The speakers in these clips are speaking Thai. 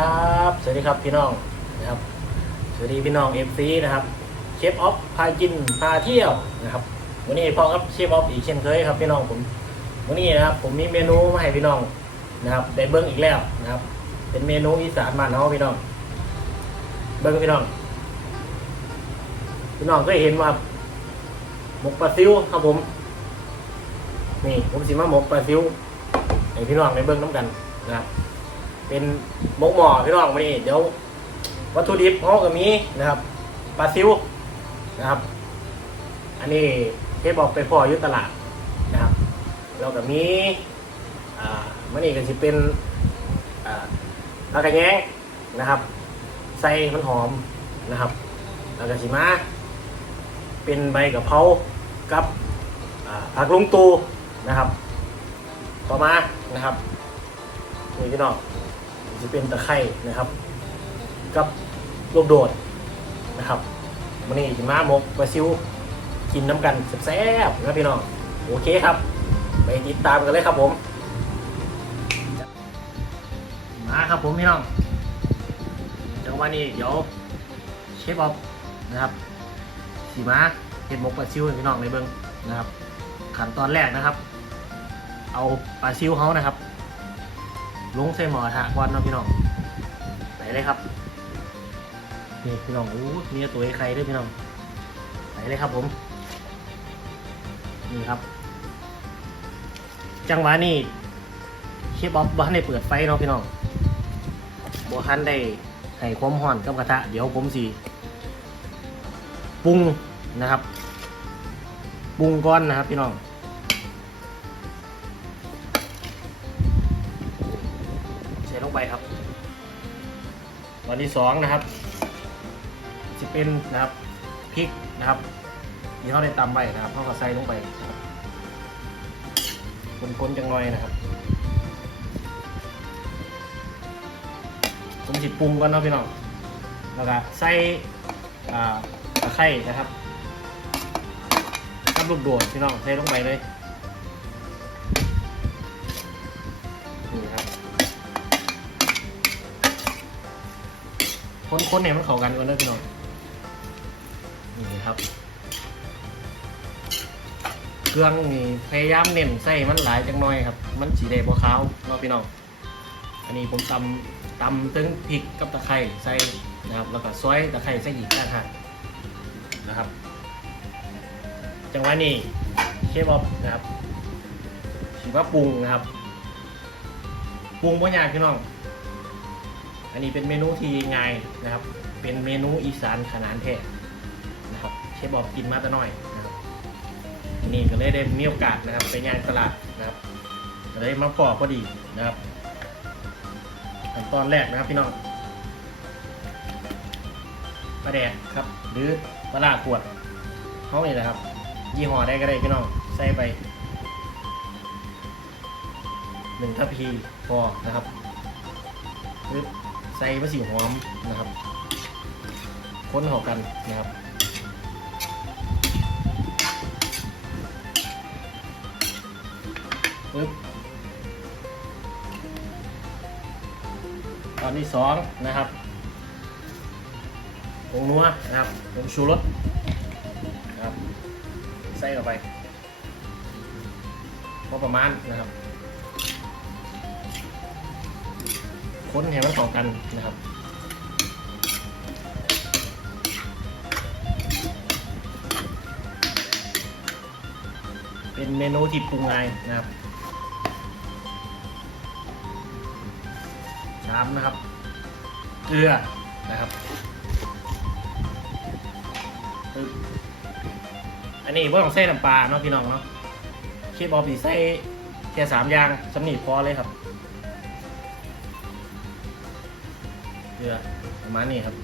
ครับ สวัสดีครับพี่น้องนะครับ สวัสดีพี่น้องเอฟซีนะครับ เชฟออฟพากินพาเที่ยวนะครับ วันนี้พ่อครับเชฟออฟอีกเช่นเคยครับพี่น้องผม วันนี้นะครับ ผมมีเมนูมาให้พี่น้องนะครับได้เบิ้งอีกแล้วนะครับ เป็นเมนูอีสานบ้านเฮาพี่น้อง เบิ้งพี่น้อง พี่น้องก็เห็นว่าหมกปลาซิวครับผม นี่ผมสิมาหมกปลาซิวให้พี่น้องได้เบิ้งน้ำกันนะครับ เป็นมกหม้อพี่น้องมานี่เดี๋ยว วัตถุดิบเขาก็มีนะครับปลาซิวนะครับ อันนี้เทปบอกไปพ่ออยุตลาดนะครับแล้วก็มีอ่ามันนี่ก็จะเป็นอ่าปลากระแยงนะครับ ใส่มันหอมนะครับแล้วก็สิมาเป็นใบกะเพรากับผักลุงตูนะครับ ต่อมานะครับนี่พี่น้อง จะเป็นตะไคร่นะครับ กับลูกโดดนะครับวันนี้จะมามกปลาซิวกินน้ำกันแซ่บๆนะพี่น้องโอเคครับ ไปติดตามกันเลยครับผม มาครับผมพี่น้องจังหวะนี้เดี๋ยวเชฟออฟนะครับสีมาเห็ดหมกปลาซิวให้พี่น้องในเบิ้งนะครับ ขั้นตอนแรกนะครับ เอาปลาซิวเขานะครับ ลงใส่หมอทะก่อนเนาะพี่น้องไหนเลยครับนี่พี่น้องอู้มีตัวไอ้ใครด้วยพี่น้องไหนเลยครับผมนี่ครับ จังหวะนี้เชฟบ๊อบบ้านได้เปิดไฟเนาะพี่น้องบัวคันได้ให้ความห่อนกับกระทะ เดี๋ยวผมสิปรุงนะครับปรุงก้อนนะครับพี่น้อง ตอนที่สองนะครับจะเป็นนะครับพริกนะครับที่เขาได้ตำไว้นะครับเขาก็ใส่ลงไปนะครับคนๆจังหน่อยนะครับผมสิปรุงก่อนนะพี่น้องแล้วก็ใส่ตะไคร้นะครับกับลูกโดดพี่น้องใส่ลงไปเลย คนๆเนี่ยมันเข้ากันก่อนเด้อพี่น้องนี่ครับ เครื่องนี่พยายามเน้นใส่มันหลายจังน่อยครับ มันสีแดงบัวขาวเนาะพี่น้อง อันนี้ผมตำตำตึงพริกกับตะไคร้ใส่นะครับ แล้วก็ซอยตะไคร้ใส่อีกต่างหากนะครับ จังหวะนี้เชฟบอบนะครับถือว่าปรุงนะครับ ปรุงบ่ยากพี่น้อง อันนี้เป็นเมนูที่ง่ายนะครับ เป็นเมนูอีสานขนาดแท้นะครับเชฟบอกกินมาแต่น้อยนะครับนนี้ก็เลยได้มีโอกาสนะครับไปงานตลาดนะครับก็เลยมาปอกพอดีนะครับขั้นตอนแรกนะครับพี่น้องปลาแดกครับ หรือปลาลาขวดเขานี่แหละครับ ยี่ห้อได้ก็ได้พี่น้องใส่ไปหนึ่งทัพพีพอนะครับปึ๊บ ใส่มะสีหอมนะครับ ค้นหอกันนะครับปึ๊บตอนที่สองนะครับผงนัวนะครับผงชูรสนะครับ ใส่เข้าไปพอประมาณนะครับ ค้นให้มันเข้ากันนะครับเป็นเมนูที่ปรุงง่ายนะครับชามนะครับ เกลือนะครับอันนี้เพื่อของเส้นน้ำปลาเนาะพี่น้องเนาะคิดบอบีใส่แค่สามอย่างสำนีพอเลยครับ ลือประมาณนี้ครับ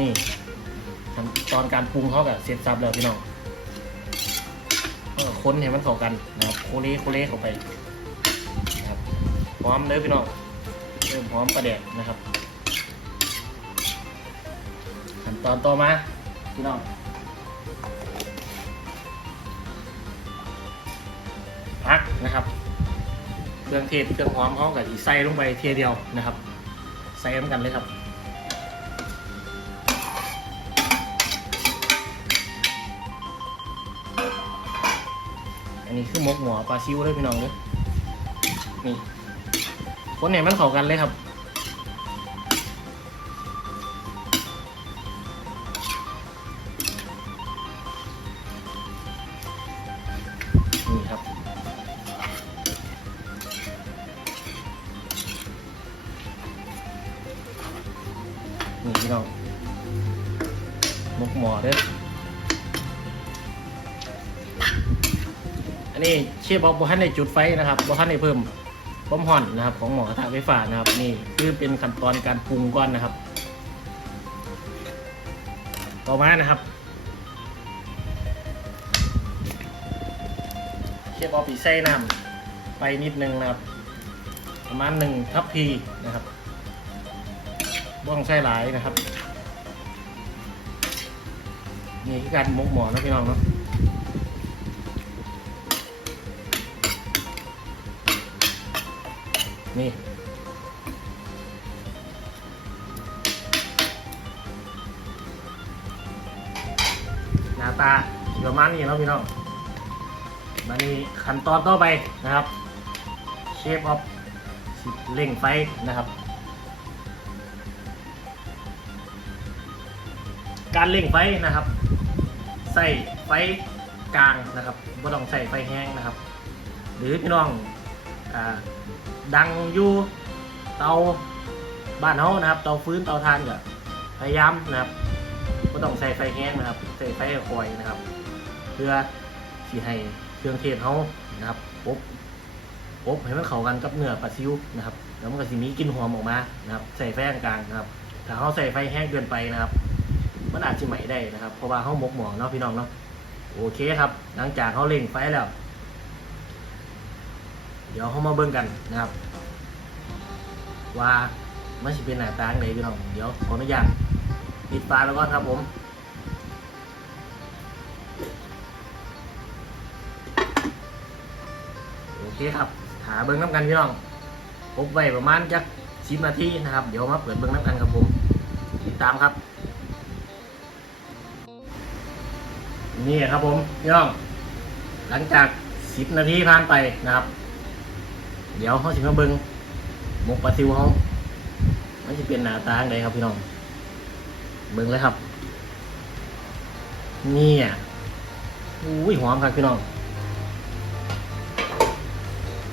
นี่ขั้นตอนการปรุงเขากับเสร็จสับแล้วพี่น้องค้นให้มันเข้ากันนะครับโคเล่โคเล่เข้าไปนะครับพร้อมเลยพี่น้องเริ่มพร้อมประเด็ดนะครับขั้นตอนต่อมาพี่น้องพักนะครับ เครื่องเทศเครื่องหอมเขากับใส่ลงไปเทียเดียวนะครับ ใส่พร้อมกันเลยครับอันนี้คือหมกหัวปลาซิวเลยพี่น้องเลยนี่คนไหนมันเข้ากันเลยครับ นี่พี่น้องหมกหมอเด้ออันนี้เชฟบอกบท่านในจุดไฟนะครับบท่านในเพิ่มความห่อนนะครับ ของหมอกระทะไฟฟ้านะครับ นี่คือเป็นขั้นตอนการปรุงก่อนนะครับ ต่อมานะครับเชฟเอาปีใส่น้ำไปนิดนึงนะครับ ประมาณหนึ่งทัพพีนะครับ บ้องใส่หลายนะครับ นี่คือการหมกหมอนะพี่น้องเนาะนี่หน้าตาประมาณนี้นะพี่น้องมานี่ขั้นตอนต่อไปนะครับ เชฟออฟเร่งไฟนะครับ การเร่งไฟนะครับ ใส่ไฟกลางนะครับไม่ต้องใส่ไฟแห้งนะครับ หรือพี่น้องอดังอยู่เตาบ้านเฮานะครับ เตาฟื้นเตาทานก็พยายามนะครับไม่ต้องใส่ไฟแห้งนะครับ ใส่ไฟคอยนะครับ เพื่อที่ให้เครื่องเทศเขานะครับอบอบให้มันเข้ากันกับเนื้อปลาซิวนะครับ แล้วมันก็สิมีกลิ่นหอมออกมานะครับ ใส่ไฟกลางนะครับ ถ้าเขาใส่ไฟแห้งเกินไปนะครับ มันอาจจะไหมได้นะครับ เพราะว่าเขาหมกหมองเนาะพี่น้องเนาะโอเคครับ หลังจากเขาเล่งไฟแล้ว เดี๋ยวเขามาเบิ่งกันนะครับ ว่ามันจะเป็นหน้าตาจั่งใดพี่น้องเดี๋ยวขออนุญาตปิดฝาแล้วก็ครับผมโอเคครับหาเบิ้งน้ำกันพี่น้องพบไว้ประมาณจักสิบนาทีนะครับ เดี๋ยวมาเปิดเบิ้งน้ำกันครับผมติดตามครับ นี่ครับผมพี่น้อง หลังจากสิบนาทีผ่านไปนะครับ เดี๋ยวเขาสิมาเบิ้งหมกปลาซิวเขามันจะเป็นหน้าตาอย่างไรครับพี่น้อง เบิ้งเลยครับ นี่อะอุ้ยหอมครับพี่น้อง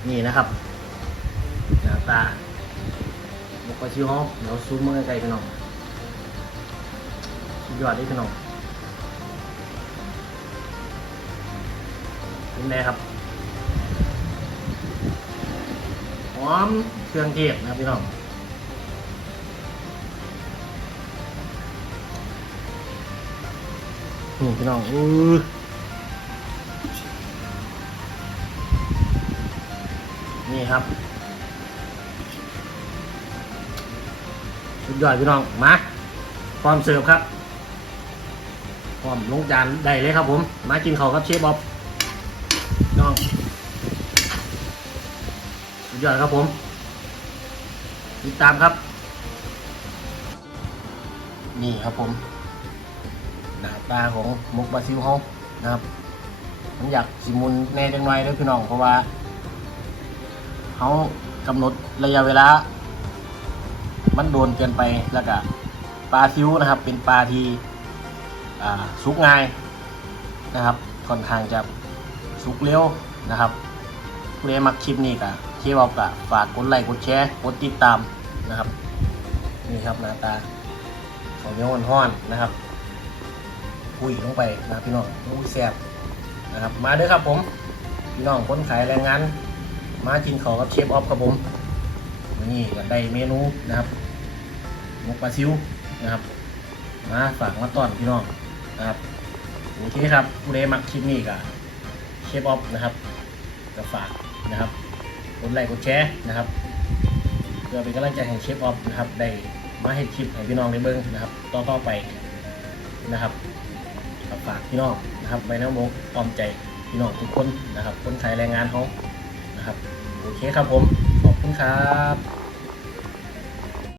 นี่นะครับหน้าตาหมกปลาชิวหอมเดี๋ยวซูมมือใกล้ๆพี่น้องยอดดิพี่น้อง เป็นไงครับหอมเครื่องเทศนะครับพี่น้องนี่พี่น้องอู้นี่ครับ สุดยอดพี่น้อง มาพร้อมเสิร์ฟครับพร้อมลงจานได้เลยครับผม มากินข้าวครับเชฟบ๊อบ น้องสุดยอดครับผมติดตามครับ นี่ครับผม หน้าตาของหมกบาซิลเขานะครับผมอยากสิมุนแน่จังหน่อยด้วยพี่น้องเพราะว่าเขากำหนดระยะเวลา มันโดนเกินไปแล้วก็ปลาซิวนะครับ เป็นปลาที่สุกง่ายนะครับค่อนข้างจะ สุกเร็วนะครับผู้ใดมักคลิปนี้ก็เชื่อบอกกะฝากกดไลค์กดแชร์กดติดตามนะครับนี่ครับหน้าตาของเนื้อห้อนๆนะครับคุยลงไปนะพี่น้องอู้แซ่บนะครับ มาเด้อครับผม พี่น้องคนขายแรงงาน มากินข้าวกับเชฟออฟครับผมนี่ก็ได้เมนูนะครับมกปลาซิวนะครับ มาฝากมาต้อนพี่น้องนะครับโอเคครับผู้ใดมักคลิปนี้ก็ เชฟออฟนะครับก็ฝากนะครับกดไลค์กดแชร์นะครับเพื่อเป็นกำลังใจให้เชฟออฟนะครับได้มาให้คลิปให้พี่น้องได้เบิ้งนะครับต่อต่อไปนะครับก็ฝากพี่น้องนะครับไว้ในมกออมใจพี่น้องทุกคนนะครับคนขายแรงงานเขานะครับโอเคครับผมขอบคุณครับ